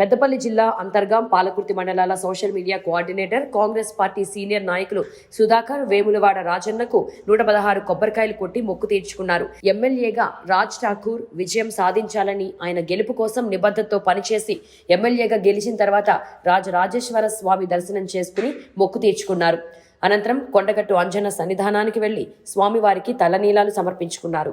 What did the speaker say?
పెద్దపల్లి జిల్లా అంతర్గాం పాలకుర్తి మండలాల social media coordinator Congress party senior నాయకులు సుధాకర్ వేములవాడ రాజన్నకు 116 కొబ్బరికాయలు కొట్టి మొక్కు తీర్చుకున్నారు. ఎమ్మెల్యేగా రాజ్ ఠాకూర్ విజయం సాధించాలని, ఆయన గెలుపు కోసం నిబద్ధతతో పనిచేసి ఎమ్మెల్యేగా గెలిచిన తర్వాత రాజరాజేశ్వర స్వామి దర్శనం చేసుకుని మొక్కు తీర్చుకున్నారు. అనంతరం కొండగట్టు అంజన్న సన్నిధానానికి వెళ్లి స్వామివారికి తలనీలాలు సమర్పించుకున్నారు.